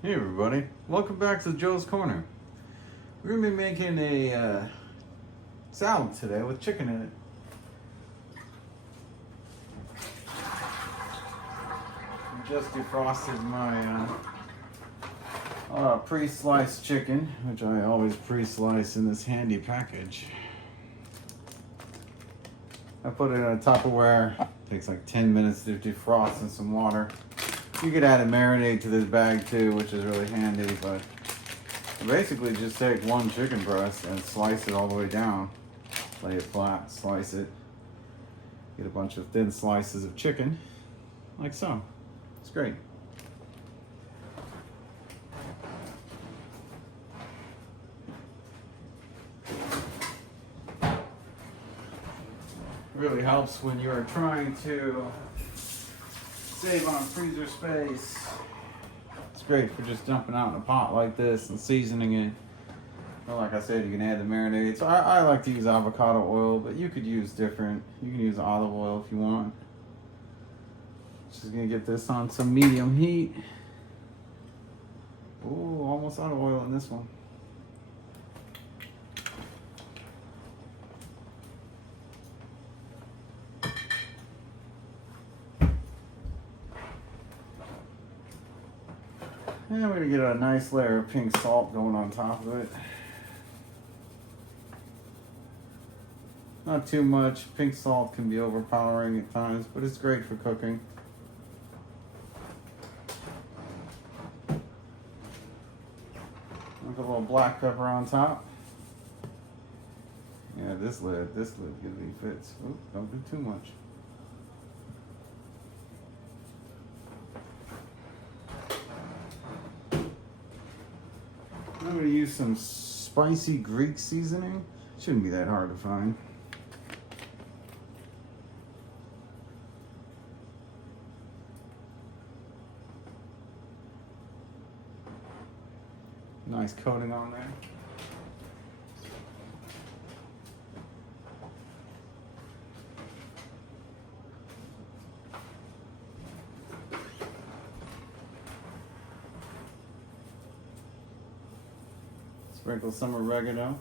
Hey everybody, welcome back to Joe's Corner. We're going to be making a salad today with chicken in it. I just defrosted my pre-sliced chicken, which I always pre-slice in this handy package. I put it in a Tupperware. It takes like 10 minutes to defrost in some water. You could add a marinade to this bag too, which is really handy, but basically just take one chicken breast and slice it all the way down. Lay it flat, slice it. Get a bunch of thin slices of chicken, like so. It's great. Really helps when you're trying to save on freezer space. It's great for just dumping out in a pot like this and seasoning it. Or like I said, you can add the marinade. So I like to use avocado oil, but you could use different. You can use olive oil if you want. Just gonna get this on some medium heat. Ooh, almost out of oil in this one. And we're gonna get a nice layer of pink salt going on top of it. Not too much. Pink salt can be overpowering at times, but it's great for cooking. With a little black pepper on top. Yeah, this lid usually fits. Ooh, don't do too much. I'm going to use some spicy Greek seasoning. Shouldn't be that hard to find. Nice coating on there. Sprinkle some oregano.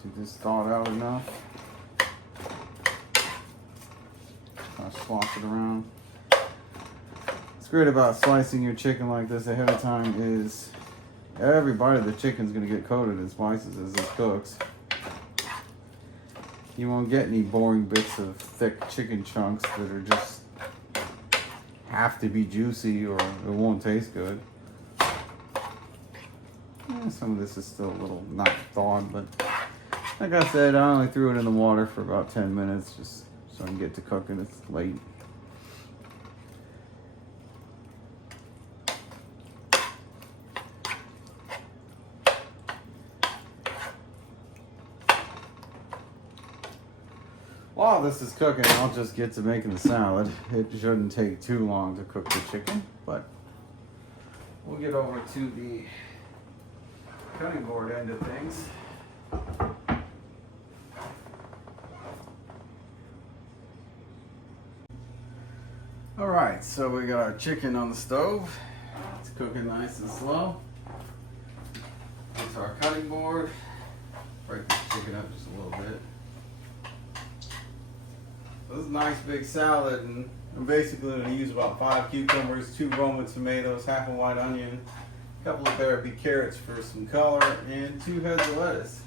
See this thawed out enough. I'll swap it around. What's great about slicing your chicken like this ahead of time is every bite of the chicken's gonna get coated in spices as it cooks. You won't get any boring bits of thick chicken chunks that are just have to be juicy or it won't taste good. Some of this is still a little not thawed, but like I said, I only threw it in the water for about 10 minutes just so I can get to cooking. It's late. While this is cooking, I'll just get to making the salad. It shouldn't take too long to cook the chicken, but we'll get over to the cutting board end of things. All right, so we got our chicken on the stove. It's cooking nice and slow. It's our cutting board. Break this chicken up just a little bit. This is a nice big salad, and I'm basically going to use about 5 cucumbers, 2 Romaine tomatoes, half a white onion, a couple of baby carrots for some color, and 2 heads of lettuce.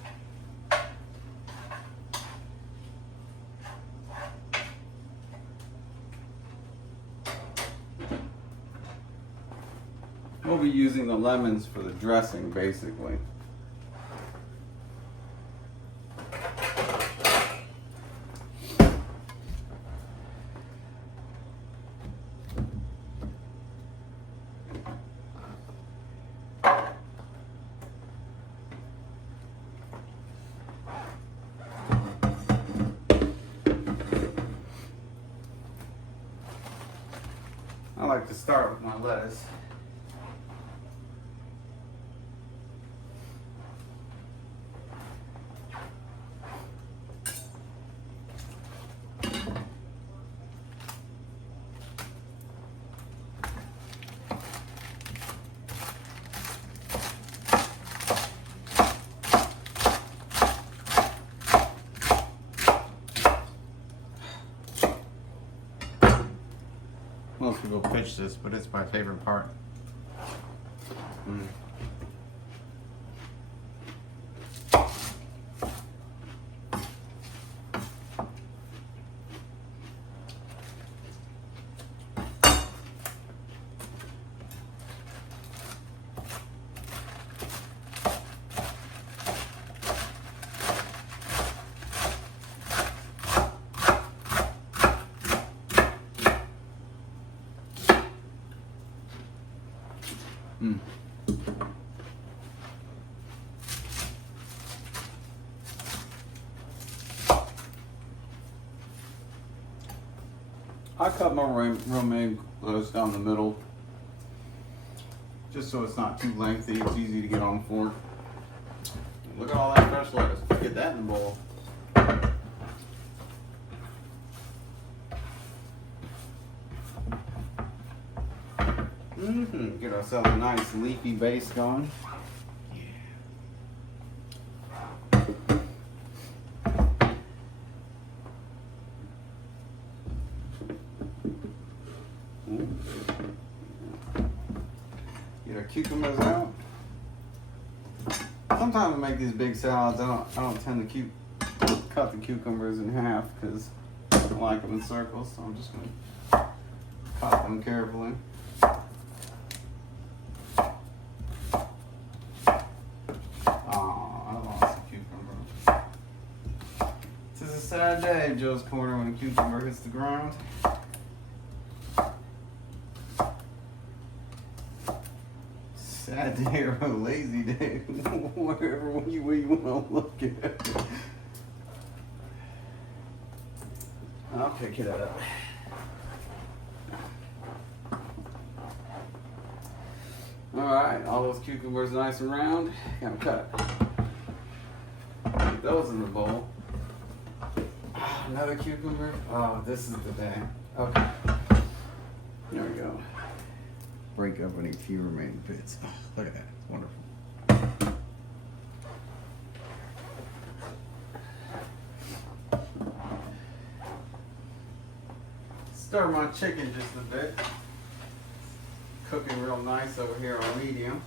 We'll be using the lemons for the dressing, basically. I like to start with my lettuce. Most people pitch this, but it's my favorite part. I cut my romaine lettuce down the middle, just so it's not too lengthy. It's easy to get on the fork. Look at all that fresh lettuce. Get that in the bowl. Get ourselves a nice leafy base going. Get our cucumbers out. Sometimes I make these big salads. I don't tend to cut the cucumbers in half because I don't like them in circles. So I'm just going to cut them carefully. Sad day, Joe's Corner, when a cucumber hits the ground. Sad day or a lazy day, whatever way you want to look at it. I'll pick it up. Alright, all those cucumbers nice and round. Got them cut. Put those in the bowl. Another cucumber. Oh, this is the day. Okay. There we go. Break up any few remaining bits. Oh, look at that. It's wonderful. Stir my chicken just a bit. Cooking real nice over here on medium.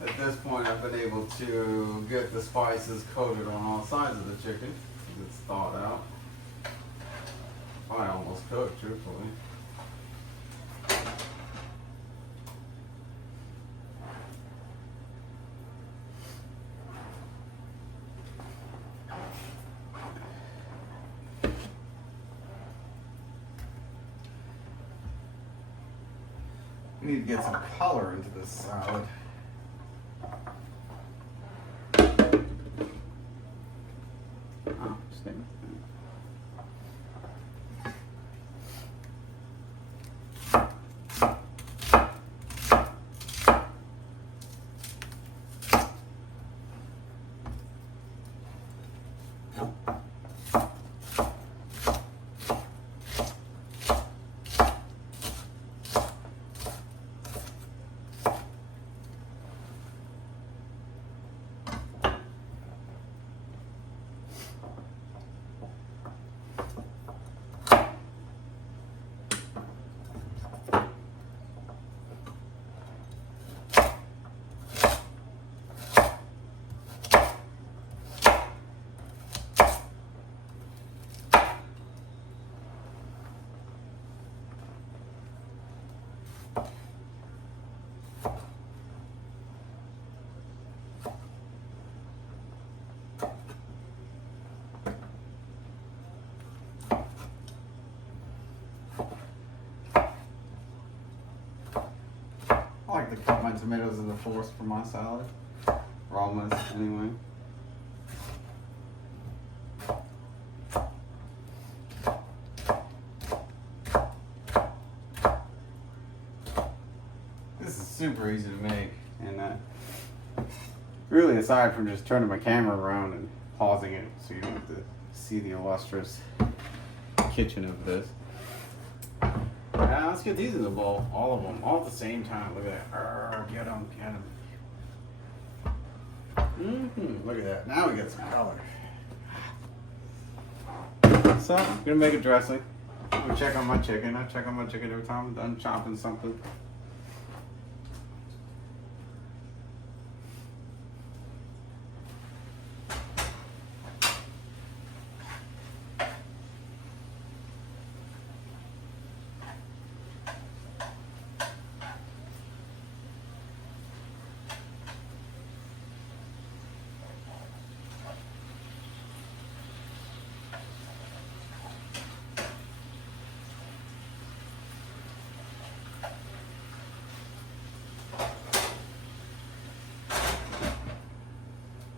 At this point, I've been able to get the spices coated on all sides of the chicken. It's thawed out. Probably almost cooked, truthfully. We need to get some color into this salad. I like to cut my tomatoes in the fourths for my salad. Raw ones, anyway. super easy to make, and really, aside from just turning my camera around and pausing it so you don't have to see the illustrious kitchen of this. Now let's get these in the bowl, all of them, all at the same time. Look at that. Get them, get them. Look at that. Now we get some color. So I'm gonna make a dressing. I'm gonna check on my chicken. I check on my chicken every time I'm done chopping something.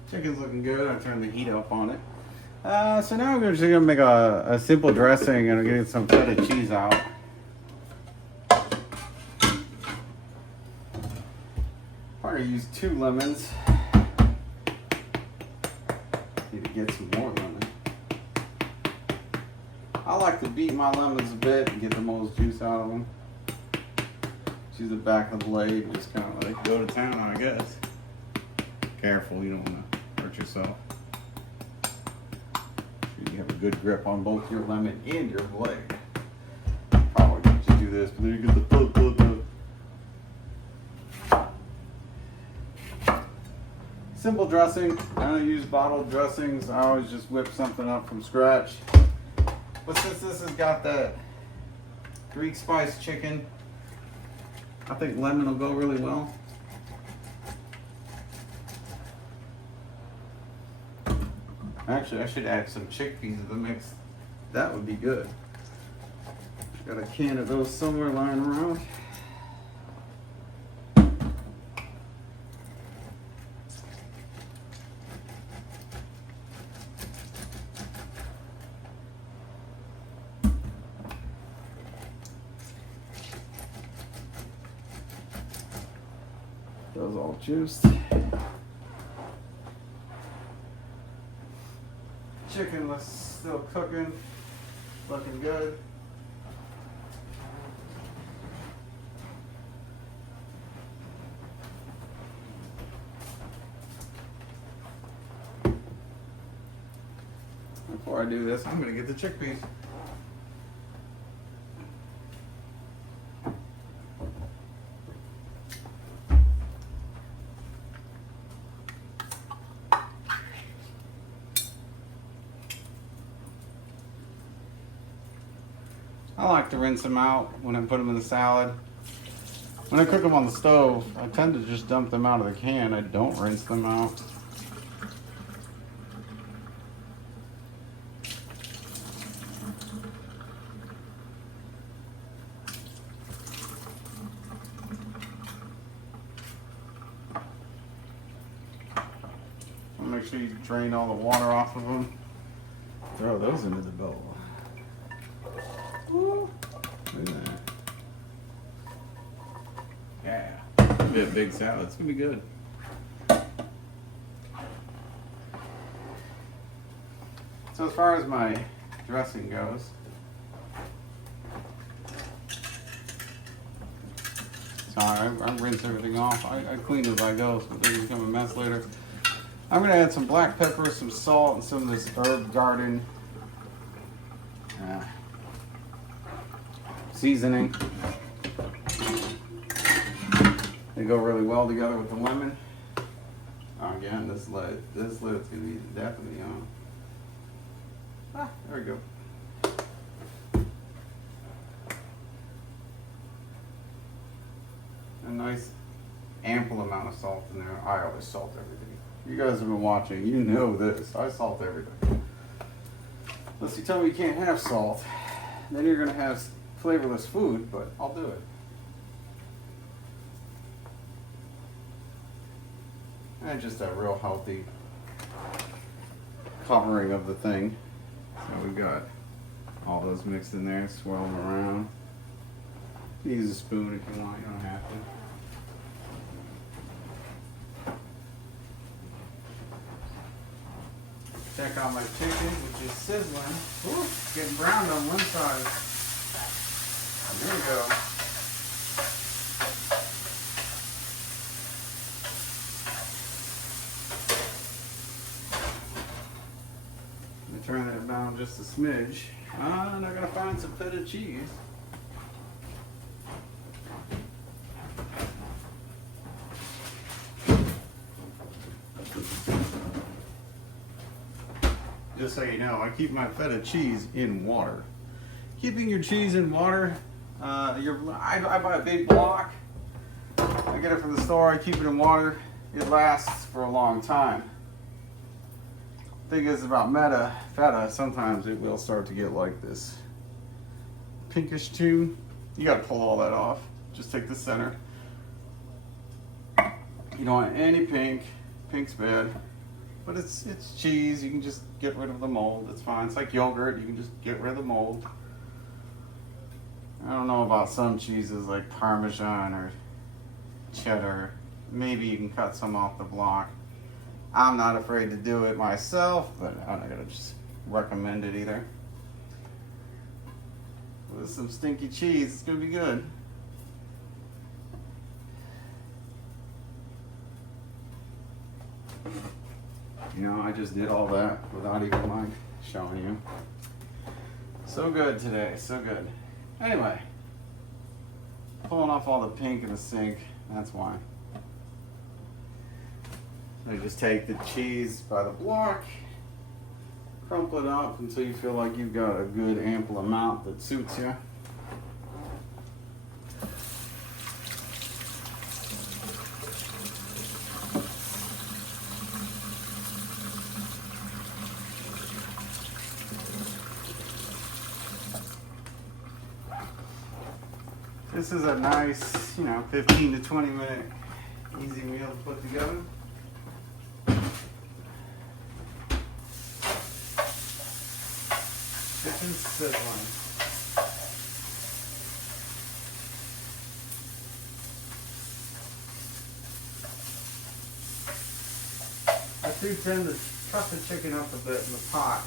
Chicken's looking good. I turned the heat up on it. So now we're just gonna make a simple dressing, and I'm gonna get some feta cheese out. Probably use 2 lemons. Need to get some more lemon. I like to beat my lemons a bit and get the most juice out of them. Use the back of the blade and just kind of like go to town, I guess. Careful, you don't want to hurt yourself. You have a good grip on both your lemon and your blade. Probably just do this, but then you get the simple dressing. I don't use bottled dressings. I always just whip something up from scratch. But since this has got that Greek spice chicken, I think lemon will go really well. Actually, I should add some chickpeas to the mix. That would be good. Got a can of those somewhere lying around. Those all juiced. Chicken was still cooking, looking good. Before I do this, I'm going to get the chickpeas. I like to rinse them out when I put them in the salad. When I cook them on the stove, I tend to just dump them out of the can. I don't rinse them out. Make sure you drain all the water off of them. Throw those into the bowl. Look at that. Yeah. It'll be a big salad. It's going to be good. So as far as my dressing goes, sorry, I rinse everything off. I clean as I go, so it doesn't become a mess later. I'm going to add some black pepper, some salt, and some of this herb garden seasoning. They go really well together with the lemon. Again, this lid's going to be definitely on. There we go. A nice ample amount of salt in there. I always salt everything. You guys have been watching, you know this. I salt everything. Unless you tell me you can't have salt, then you're going to have flavorless food, but I'll do it. And just a real healthy covering of the thing. So we've got all those mixed in there, swirl them around. Use a spoon if you want, you don't have to. Check out my chicken, which is sizzling. Ooh, getting browned on one side. There we go. Let me turn that down just a smidge. And I gotta find some feta cheese. Just so you know, I keep my feta cheese in water. Keeping your cheese in water, I buy a big block. I get it from the store, I keep it in water. It lasts for a long time. Thing is about feta, sometimes it will start to get like this pinkish too. You gotta pull all that off. Just take the center. You don't want any pink. Pink's bad. But it's cheese. You can just get rid of the mold. It's fine. It's like yogurt. You can just get rid of the mold. I don't know about some cheeses like Parmesan or cheddar. Maybe you can cut some off the block. I'm not afraid to do it myself, but I'm not gonna just recommend it either. With some stinky cheese, it's gonna be good. You know, I just did all that without even mind showing you. So good today, so good. Anyway, pulling off all the pink in the sink, that's why. So you just take the cheese by the block, crumple it up until you feel like you've got a good ample amount that suits you. This is a nice, 15 to 20 minute easy meal to put together. Chicken's sizzling. I do tend to cut the chicken up a bit in the pot.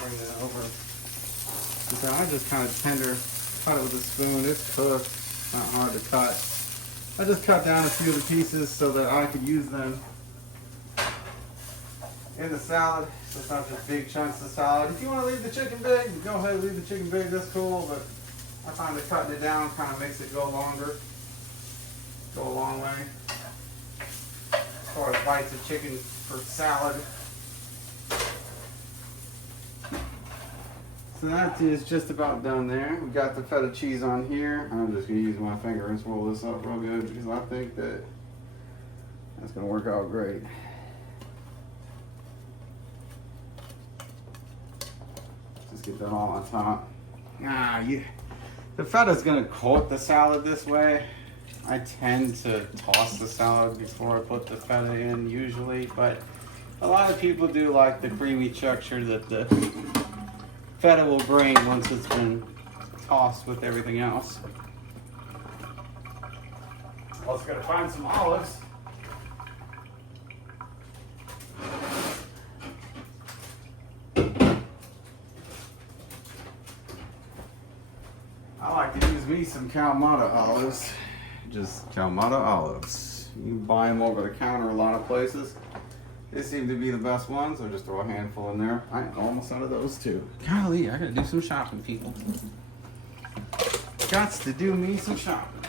Bring that over. So I just kind of cut it with a spoon. It's cooked, not hard to cut. I just cut down a few of the pieces so that I could use them in the salad. So it's not just big chunks of salad. If you want to leave the chicken big, go ahead and leave the chicken big. That's cool, but I find that cutting it down kind of makes it go longer. Go a long way. As far as bites of chicken for salad. So that is just about done there. We got the feta cheese on here. I'm just gonna use my finger and swirl this up real good because I think that that's gonna work out great. Just get that all on top. The feta's gonna coat the salad this way. I tend to toss the salad before I put the feta in usually, but a lot of people do like the creamy texture that the feta will bring once it's been tossed with everything else. Also gotta find some olives. I like to use me some Kalamata olives. Just Kalamata olives. You can buy them over the counter a lot of places. They seem to be the best ones, so just throw a handful in there. I'm almost out of those too. Golly, I gotta do some shopping, people. Gots to do me some shopping.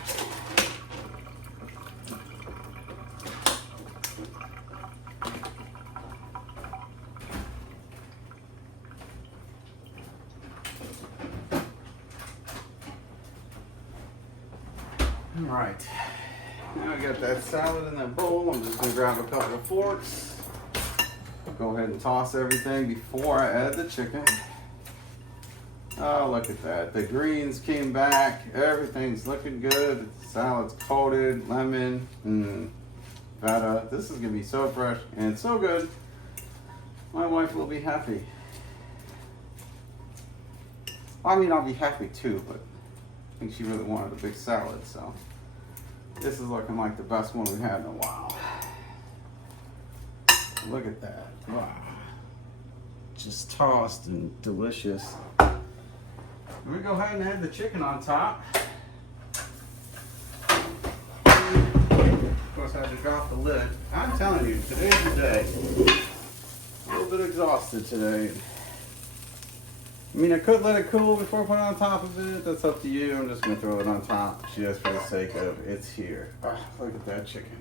All right, now I got that salad in that bowl. I'm just gonna grab a couple of forks. Go ahead and toss everything before I add the chicken. Oh, look at that. The greens came back. Everything's looking good. The salad's coated, lemon, feta. This is gonna be so fresh and so good. My wife will be happy. I mean, I'll be happy too, but I think she really wanted a big salad, so this is looking like the best one we've had in a while. Look at that. Wow. Just tossed and delicious. We're gonna go ahead and add the chicken on top. Of course, I had to drop the lid. I'm telling you, today's the day. A little bit exhausted today. I mean, I could let it cool before putting it on top of it. That's up to you. I'm just gonna throw it on top just for the sake of it's here. Oh, look at that chicken.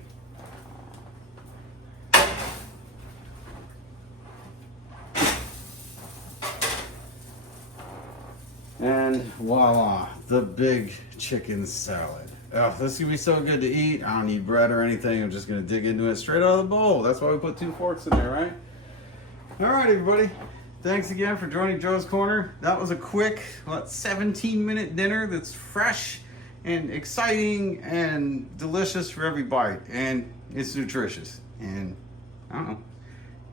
And voila, the big chicken salad. Oh, this is gonna be so good to eat. I don't need bread or anything. I'm just gonna dig into it straight out of the bowl. That's why we put 2 forks in there, right? All right, everybody. Thanks again for joining Joe's Corner. That was a quick, 17-minute dinner that's fresh and exciting and delicious for every bite. And it's nutritious. And I don't know,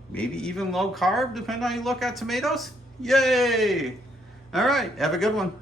maybe even low carb, depending on how you look at tomatoes. Yay! All right, have a good one.